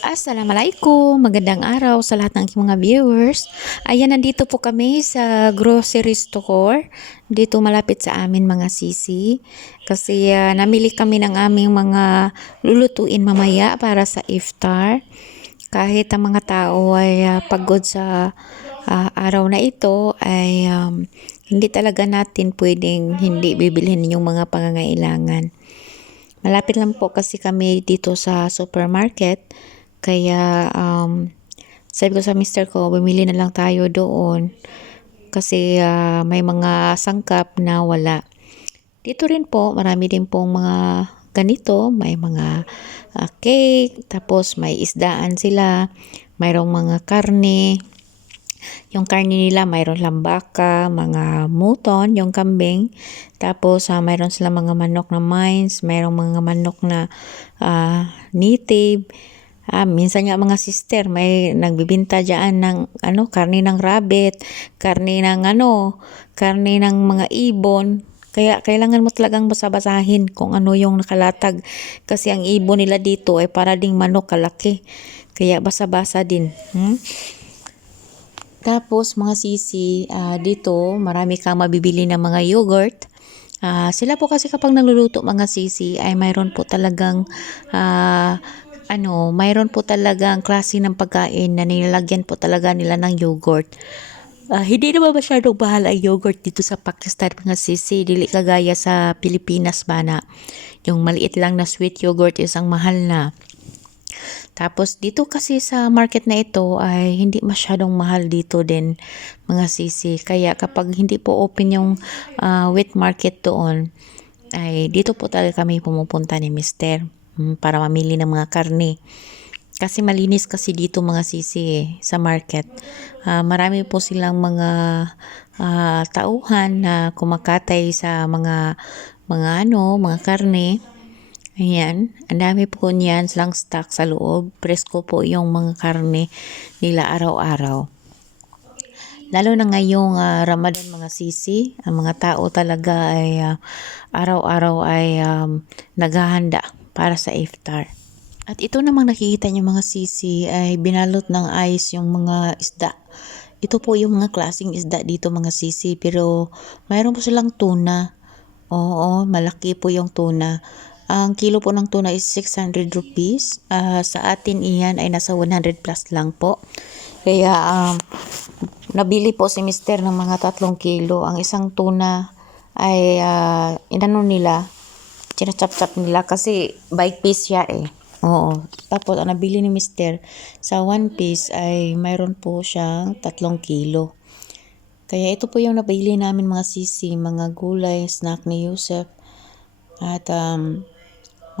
Assalamualaikum, magandang araw sa lahat ng aking mga viewers. Ayan, nandito po kami sa grocery store. Dito malapit sa amin mga sisi. Kasi namili kami ng aming mga lulutuin mamaya para sa iftar. Kahit ang mga tao ay pagod sa araw na ito ay hindi talaga natin pwedeng hindi bibilhin yung mga pangangailangan. Malapit lang po kasi kami dito sa supermarket. Kaya sabi ko sa mister ko, bumili na lang tayo doon. Kasi may mga sangkap na wala. Dito rin po, marami din pong mga ganito. May mga cake, tapos may isdaan sila. Mayroong mga karne. Yung karne nila, mayroon lang baka, mga muton, yung kambing. Tapos, mayroon sila mga manok na mines, mayroong mga manok na native. Minsan nga mga sister, may nagbibinta dyan ng karne ng rabbit, karne ng mga ibon. Kaya kailangan mo talagang basa-basahin kung ano yung nakalatag. Kasi ang ibon nila dito ay para ding manok kalaki. Kaya basa-basa din. Tapos mga sisi, dito marami kang mabibili ng mga yogurt. Sila po kasi kapag nagluluto mga sisi ay mayroon po talagang mayroon po talagang klase ng pagkain na nilalagyan po talaga nila ng yogurt. Hindi naman masyadong mahal ang yogurt dito sa Pakistan mga sisi, dili kagaya sa Pilipinas ba na yung maliit lang na sweet yogurt isang mahal na. Tapos dito kasi sa market na ito ay hindi masyadong mahal dito din mga sisi. Kaya kapag hindi po open yung wet market doon, ay dito po talaga kami pumupunta ni mister para mamili ng mga karne. Kasi malinis kasi dito mga sisi sa market. Marami po silang mga tauhan na kumakatay sa mga karne. Ayan, ang dami po niyan silang stock sa loob. Presko po yung mga karne nila araw-araw. Lalo na ngayong Ramadan mga sisi, ang mga tao talaga ay araw-araw ay naghahanda para sa iftar. At ito namang nakikita niyo mga sisi ay binalot ng ice yung mga isda. Ito po yung mga klaseng isda dito mga sisi, pero mayroon po silang tuna. Oo, malaki po yung tuna. Ang kilo po ng tuna is 600 rupees. Sa atin iyan ay nasa 100 plus lang po. Kaya nabili po si mister ng mga 3 kilo. Ang isang tuna ay chinachap-chap nila kasi by piece siya eh. Oo. Tapos ang nabili ni mister sa 1 piece ay mayroon po siyang 3 kilo. Kaya ito po yung nabili namin mga sisi, mga gulay, snack ni Yusef, at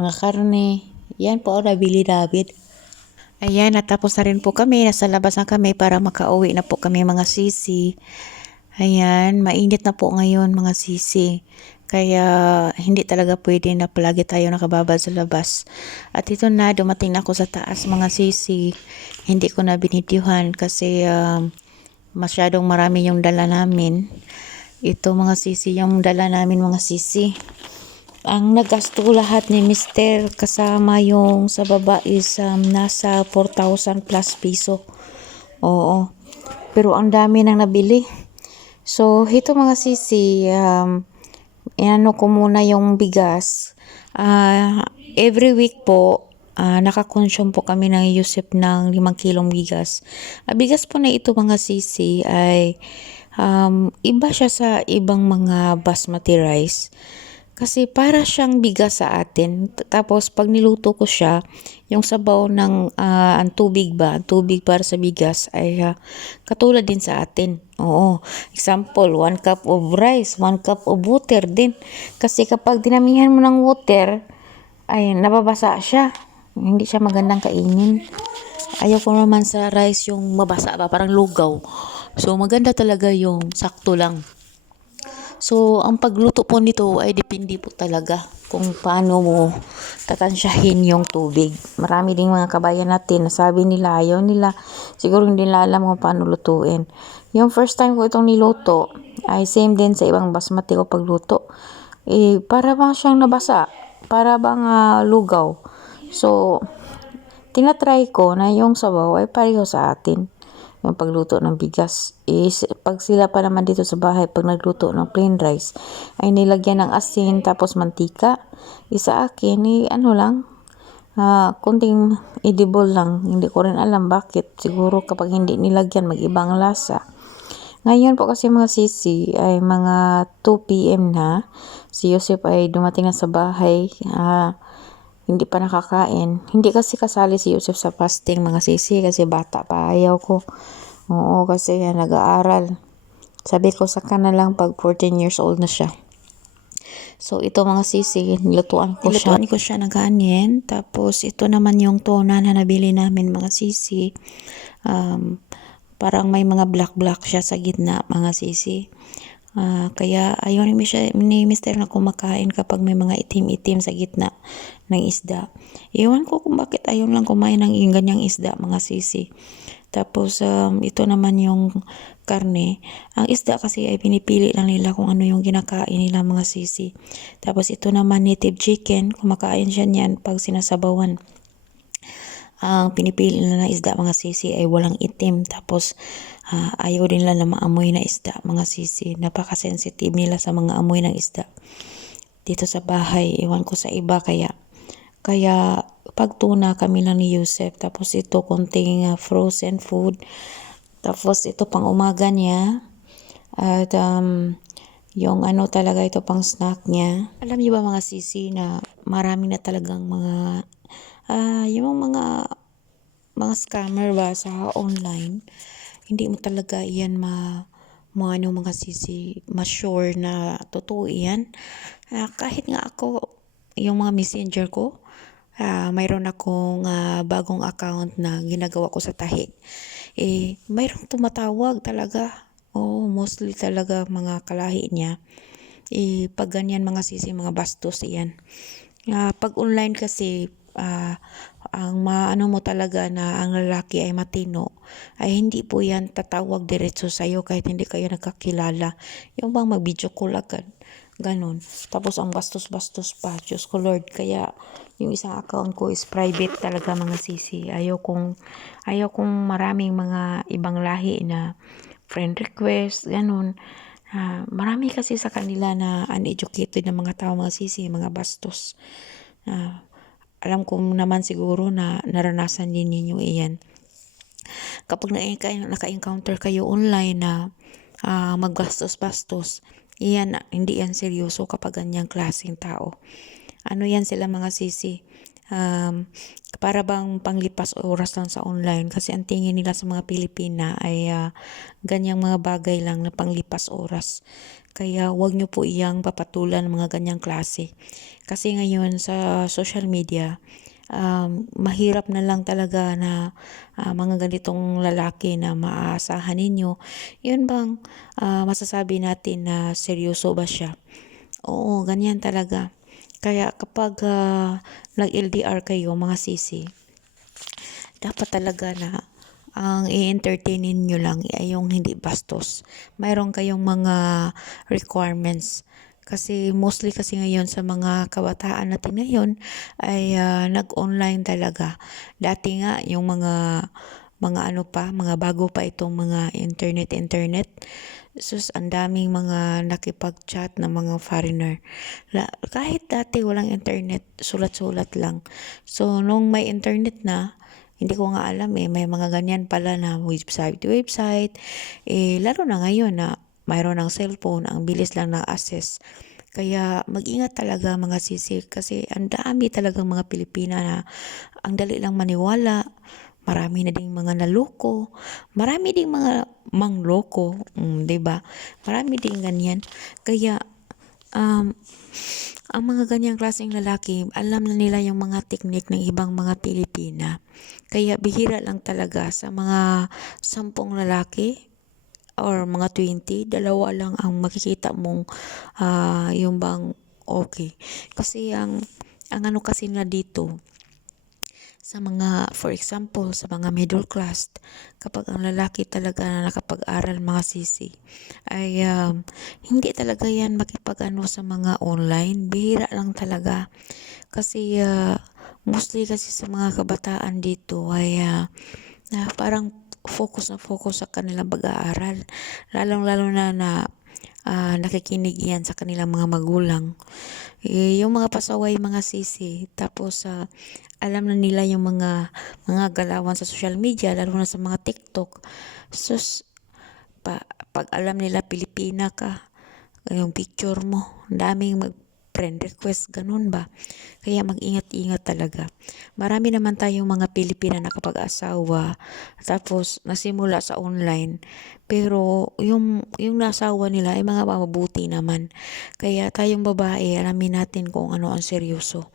mga karne. Yan po ang nabili namin. Ayan, natapos na rin po kami. Nasa labas na kami para makauwi na po kami mga sisi. Ayan, mainit na po ngayon mga sisi. Kaya hindi talaga pwede na palagi tayo nakababad sa labas. At ito na, dumating na ako sa taas mga sisi. Hindi ko na binidyuhan kasi masyadong marami yung dala namin. Ito mga sisi, yung dala namin mga sisi. Ang nagasto lahat ni mister kasama yung sa baba is nasa 4,000 plus piso. Oo. Pero ang dami nang nabili. So, ito mga sisi, inano ko muna yung bigas. Every week po, nakakonsume po kami ng Yusuf ng 5 kilong bigas. Bigas po na ito mga sisi ay iba siya sa ibang mga basmati rice. Kasi para siyang bigas sa atin. Tapos pag niluto ko siya, yung sabaw ng ang tubig para sa bigas ay katulad din sa atin. Oo. Example, 1 cup of rice, 1 cup of water din. Kasi kapag dinamihan mo ng water, ay nababasa siya. Hindi siya magandang kainin. Ayaw ko naman sa rice yung mabasa ba, parang lugaw. So maganda talaga yung sakto lang. So, ang pagluto po nito ay depende po talaga kung paano mo tatansyahin yung tubig. Marami ding mga kabayan natin na sabi nila ayaw nila. Siguro hindi nila alam kung paano lutuin. Yung first time ko itong niluto ay same din sa ibang basmati ko pagluto. Para bang siyang nabasa. Para bang lugaw. So, tinatry ko na yung sabaw ay pareho sa atin. Yung pagluto ng bigas. Pag sila pa naman dito sa bahay, pag nagluto ng plain rice, ay nilagyan ng asin tapos mantika. Sa akin, ano lang, kunting edible lang. Hindi ko rin alam bakit. Siguro kapag hindi nilagyan, mag-ibang lasa. Ngayon po kasi mga sisi ay mga 2 p.m. na. Si Joseph ay dumating na sa bahay. Hindi pa nakakain. Hindi kasi kasali si Joseph sa fasting mga sisi kasi bata pa. Ayaw ko. Oo, kasi nag-aaral. Sabi ko sa na lang pag 14 years old na siya. So ito mga sisi, nilutuan ko siya ng kanin. Tapos ito naman yung tuna na nabili namin mga sisi. Parang may mga black siya sa gitna mga sisi. Kaya ayaw ni Mr. na kumakain kapag may mga itim-itim sa gitna ng isda. Ewan ko kung bakit ayaw lang kumain ng ganyang isda mga sisi. Tapos ito naman yung karne. Ang isda kasi ay pinipili lang nila kung ano yung kinakain nila mga sisi. Tapos ito naman native chicken, kumakain siya niyan pag sinasabawan. Ang pinipili nila na isda mga sisi ay walang itim. Tapos ayaw din nila na maamoy na isda mga sisi. Napaka-sensitive nila sa mga amoy ng isda. Dito sa bahay, ewan ko sa iba kaya pag tuna kami lang ni Yusef. Tapos ito konting frozen food. Tapos ito pang umaga niya. At yung ano talaga ito pang snack niya. Alam niyo ba mga sisi na marami na talagang mga yung mga scammer ba sa online, hindi mo talaga yan mga sisi, ma-sure na totoo yan. Kahit nga ako, yung mga messenger ko, mayroon akong bagong account na ginagawa ko sa tahi. Mayroong tumatawag talaga. Mostly talaga mga kalahi niya. Pag ganyan mga sisi, mga bastos yan. Pag online kasi, ang maano mo talaga na ang lalaki ay matino, ay hindi po yan tatawag diretso sa'yo kahit hindi kayo nagkakilala. Yung bang mag-video call agad. Ganon. Tapos ang bastos-bastos pa. Diyos ko Lord. Kaya yung isang account ko is private talaga mga sisi. Ayaw kong maraming mga ibang lahi na friend request. Ganon. Marami kasi sa kanila na uneducated na mga tao mga sisi, mga bastos. Alam ko naman siguro na naranasan din ninyo iyan. Kapag naka-encounter kayo online na maggastos-bastos, hindi yan seryoso kapag ganyang klaseng tao. Ano yan sila mga sisi? Para bang panglipas oras lang sa online kasi ang tingin nila sa mga Pilipina ay ganyang mga bagay lang na panglipas oras. Kaya wag nyo po iyang papatulan ng mga ganyang klase. Kasi ngayon sa social media, mahirap na lang talaga na mga ganitong lalaki na maaasahan ninyo. Yun bang masasabi natin na seryoso ba siya? Oo, ganyan talaga. Kaya kapag nag-LDR kayo mga sisi, dapat talaga na ang i-entertainin nyo lang ay yung hindi bastos. Mayroon kayong mga requirements. Kasi mostly kasi ngayon sa mga kabataan natin ngayon ay nag-online talaga. Dati nga yung mga mga bago pa itong mga internet. Sus, ang daming mga nakipag-chat na mga foreigner. Kahit dati walang internet, sulat-sulat lang. So, nung may internet na, hindi ko nga alam may mga ganyan pala na website. Lalo na ngayon na mayroon ng cellphone, ang bilis lang ng access. Kaya mag-ingat talaga mga sisi kasi ang dami talagang mga Pilipina na ang dali lang maniwala. Marami na ding mga naloko. Marami ding mga mangloko. 'Di ba? Marami ding ganyan. Kaya ang mga ganyang klaseng lalaki, alam na nila yung mga teknik ng ibang mga Pilipina. Kaya bihira lang talaga sa mga 10 lalaki or mga 20, dalawa lang ang makikita mong yung bang okay. Kasi ang ano kasi na dito sa mga, for example, sa mga middle class, kapag ang lalaki talaga na nakapag-aral mga sisi, ay hindi talaga yan makipag-ano sa mga online. Bihira lang talaga. Kasi mostly kasi sa mga kabataan dito ay na parang focus sa kanilang pag-aaral. Lalong-lalo na nakikinig yan sa kanilang mga magulang. Yung mga pasaway, mga sisi, tapos alam na nila yung mga galawan sa social media, lalo na sa mga TikTok. Sus, pag alam nila Pilipina ka, yung picture mo, daming friend request, ganun ba? Kaya mag-ingat-ingat talaga. Marami naman tayong mga Pilipina na kapag-asawa, tapos nasimula sa online, pero yung nasawa nila ay mga mabuti naman. Kaya tayong babae, alamin natin kung ano ang seryoso.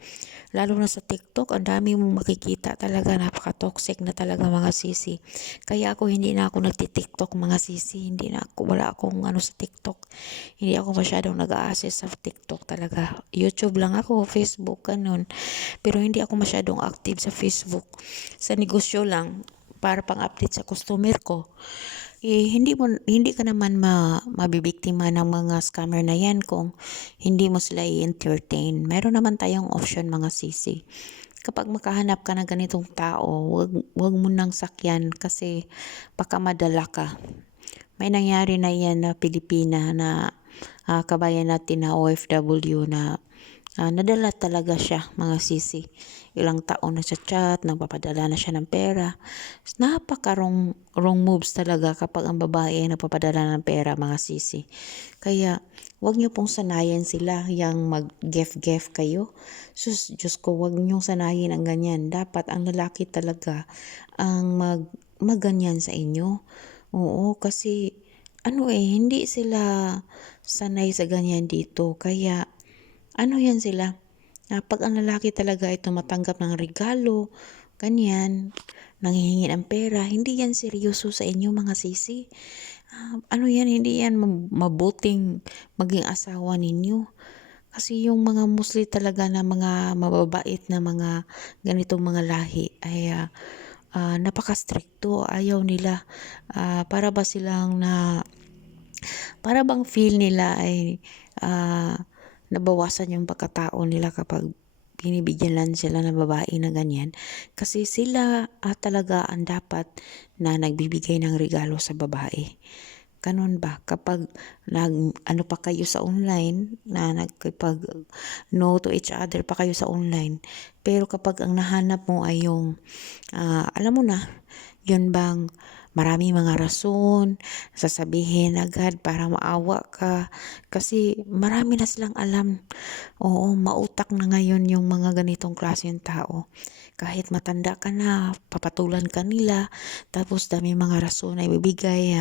Lalo na sa TikTok, ang dami mong makikita talaga, napaka-toxic na talaga mga sisi. Kaya ako hindi na ako nagti-TikTok mga sisi, wala akong ano sa TikTok. Hindi ako masyadong nag-a-access sa TikTok talaga. YouTube lang ako, Facebook, ganun. Pero hindi ako masyadong active sa Facebook. Sa negosyo lang, para pang-update sa customer ko. Hindi ka naman mabibiktima ng mga scammer na yan kung hindi mo sila i-entertain. Meron naman tayong option mga sisi. Kapag makahanap ka ng ganitong tao, wag mo nang sakyan kasi baka madala ka. May nangyari na yan na Pilipina na kabayan natin na OFW na nadala talaga siya mga sisi. Ilang taon na sa chat, nagpapadala na siya ng pera. Wrong moves talaga kapag ang babae ay nagpapadala ng pera mga sisi. Kaya wag niyo pong sanayan sila yang mag-gef kayo. Diyos ko, wag niyo sanayin ang ganyan. Dapat ang lalaki talaga ang magganyan sa inyo. Oo, kasi hindi sila sanay sa ganyan dito. Kaya yan sila. Pag ang lalaki talaga ay tumatanggap ng regalo, ganyan, nanghihingi ng pera, hindi yan seryoso sa inyo mga sisi. Hindi yan mabuting maging asawa ninyo. Kasi yung mga Muslim talaga na mga mababait na mga ganitong mga lahi ay napaka-stricto. Ayaw nila. Para bang feel nila ay nabawasan yung pagkatao nila kapag binibigyan lang sila ng babae na ganyan. Kasi sila talaga ang dapat na nagbibigay ng regalo sa babae. Ganun ba? Kapag ano pa kayo sa online, na nagkipag no to each other pa kayo sa online. Pero kapag ang nahanap mo ay yung, alam mo na, yun bang marami mga rason, sasabihin agad para maawa ka. Kasi marami na silang alam. Oo, mautak na ngayon yung mga ganitong klaseng tao. Kahit matanda ka na, papatulan ka nila, tapos dami mga rason na ibibigay.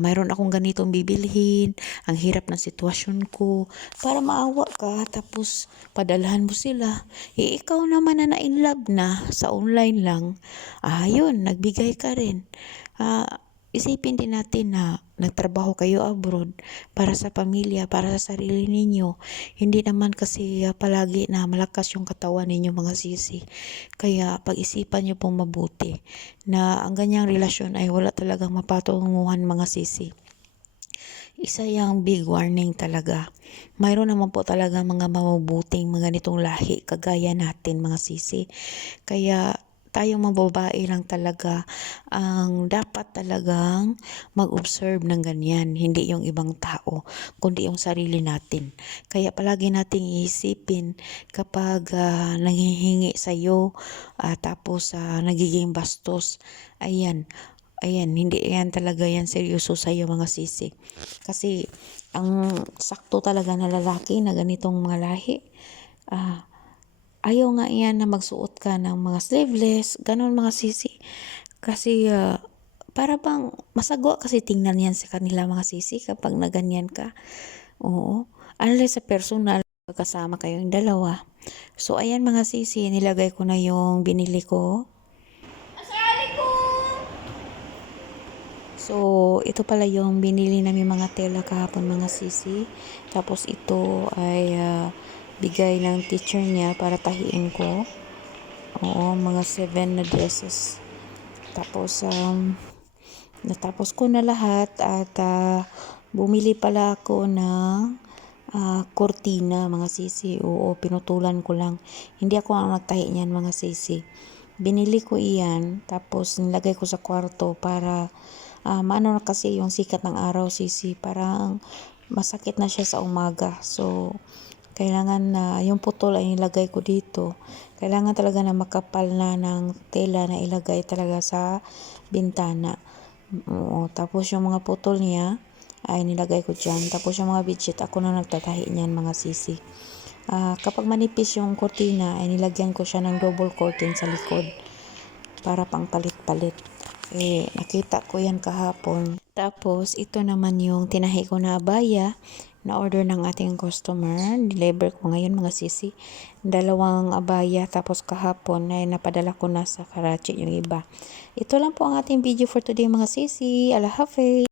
Mayroon akong ganitong bibilhin, ang hirap ng sitwasyon ko, para maawa ka, tapos padalhan mo sila. Ikaw naman na na-inlove na sa online lang, yun, nagbigay ka rin. Isipin din natin na nagtrabaho kayo abroad para sa pamilya, para sa sarili ninyo. Hindi naman kasi palagi na malakas yung katawan ninyo mga sisi. Kaya pag-isipan nyo pong mabuti na ang ganyang relasyon ay wala talagang mapatunguhan mga sisi. Isa yung big warning talaga. Mayroon naman po talaga mga mabubuting mga nitong lahi kagaya natin mga sisi. Kaya tayong mga babae lang talaga ang dapat talagang mag-observe ng ganyan, hindi yung ibang tao, kundi yung sarili natin. Kaya palagi nating iisipin kapag nanghihingi sa'yo, tapos nagiging bastos, ayan, hindi yan talaga yan seryoso sa'yo mga sisi. Kasi ang sakto talaga na lalaki na ganitong mga lahi, ayaw nga yan na magsuot ka ng mga sleeveless, ganun mga sisi. Kasi para bang masagwa kasi tingnan yan sa kanila mga sisi kapag naganyan ka. Oo. Unless sa personal, kasama kayong dalawa. So ayan mga sisi, nilagay ko na yung binili ko. So, ito pala yung binili namin mga tela kahapon mga sisi. Tapos ito ay bigay ng teacher niya para tahiin ko. Oo, mga 7 na dresses. Tapos, natapos ko na lahat at bumili pala ako ng kurtina, mga sisi. Oo, pinutulan ko lang. Hindi ako ang nagtahi niyan, mga sisi. Binili ko iyan, tapos nilagay ko sa kwarto para maano na kasi yung sikat ng araw, sisi. Parang masakit na siya sa umaga. So, kailangan na yung putol ay nilagay ko dito. Kailangan talaga na makapal na ng tela na ilagay talaga sa bintana. Oo, tapos yung mga putol niya ay nilagay ko dyan. Tapos yung mga bedsheet, ako na nagtatahi niyan, mga sisi. Kapag manipis yung kurtina, ay nilagyan ko siya ng double curtain sa likod para pang palit-palit. Nakita ko yan kahapon. Tapos, ito naman yung tinahi ko na abaya na order ng ating customer. Deliver ko ngayon, mga sisi. 2 abaya, tapos kahapon ay napadala ko na sa Karachi yung iba. Ito lang po ang ating video for today, mga sisi. Allah Hafiz!